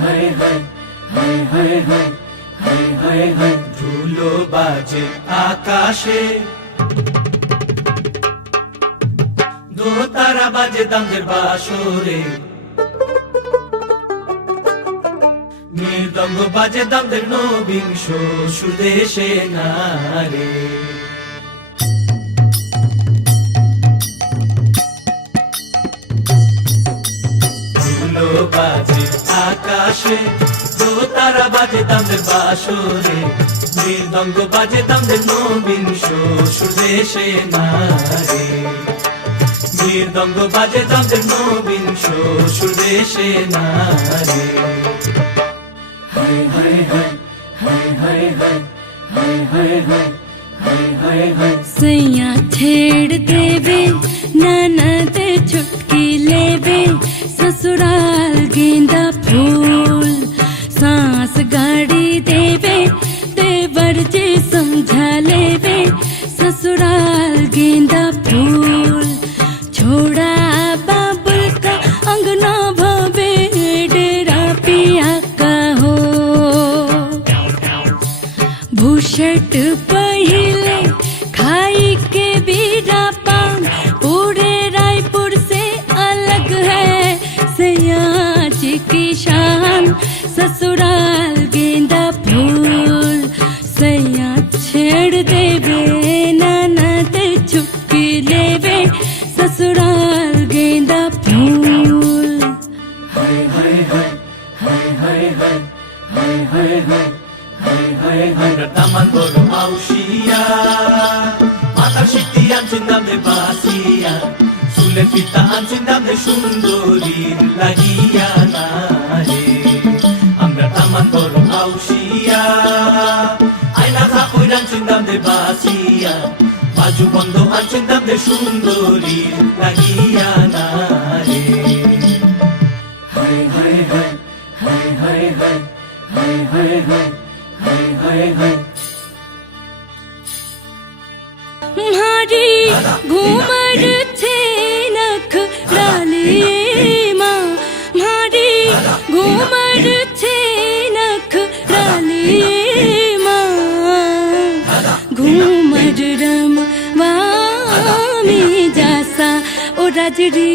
হায় হায় হায় হায় হায় হায় হায় হায় ধুলো বাজে আকাশে দোতারা বাজে দামদের বাসরে মৃদঙ্গ বাজে দামদের নবিংশ সুদেশে নারে ধুলো বাজে আকাশে দোতারা বাজে দামদের বাসরে মৃদঙ্গ বাজে দামদের নবিংশ সুদেশে নারে মৃদঙ্গ বাজে দামদের নবিংশ সুদেশে নারে হায় হায় হায় হায় হায় হায় হায় হায় হায় हाय हाय हाय सैया छेड़ देवे ननद छुटकी लेवे ससुराल गेंदा फूल सांस गाड़ी देवे देवर जे समझा लेवे ससुराल गेंदा फूल छोड़ा बाबुल का अंगना भवे डेरा पिया का हो भूषट पहिले खाई के बीरा पान पूरे रायपुर से अलग है सयाज की शान ससुराल गेंदा फूल सैया छेड़ देवे ननद चुपकी लेवे ससुराल गेंदा फूल हाय हाय हाय हाय हाय हाय हाय हाय हाय हाय हाय हाय रतामान बोलो माउशिया माता शिट्टी आनছেন দামে বাসিয়া সুলের পিতা আনছেন দামে সুন্দরী লাগিয়া না রে আমরা তামান বলো মাউশিয়া আয়না খাকুই আনছেন দামে বাসিয়া বাজু বন্ধ আনছেন দামে সুন্দরী লাগিয়া না রে হায় হায় হায় হায় হায় হায় হায় হায় হায় हाय हाय हाय मारी घूमर थे नख डालिए माँ मारी घूमर थे नख डालिए माँ घूमर रम वामी जासा ओ राजरी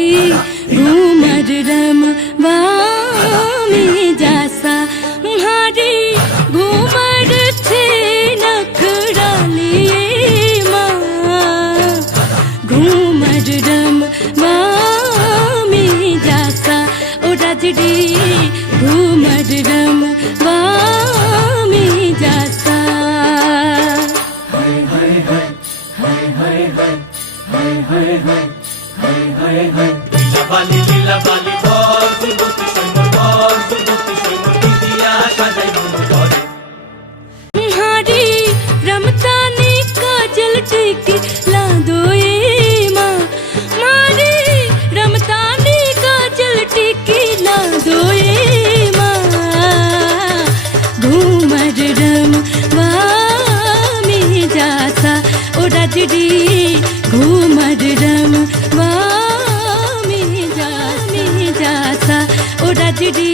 घूमर रम वामी जासा मारी घूमर थे नख डालिए माँ घूमर रम वामी जासा ओ राजरी घूमर रम वामी जासा हाय हाय हाय हाय हाय हाय हाय हाय हाय हाय हाय हाय লীলা বালি বল দুর্গতি সৈন্য বল দুর্গতি সৈন্য দিদিয়া সাজাই মনো ধরে हारी रमतानी काजल टिकी ला दो ये माँ मारी रमतानी काजल टिकी ला दो ये माँ घूमर रम वामी जासा ओ राजडी घूमर रम वामी जासा ओ राजडी